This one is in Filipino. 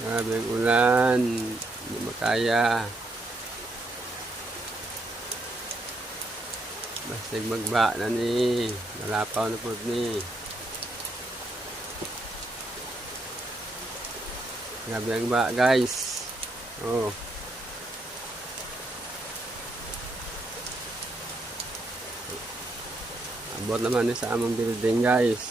Grabe ang ulan. Hindi makaya. Basta magba na ni. Nalapaw na po ni. Grabe ang ba guys. Oh. Abot naman ni sa among building guys.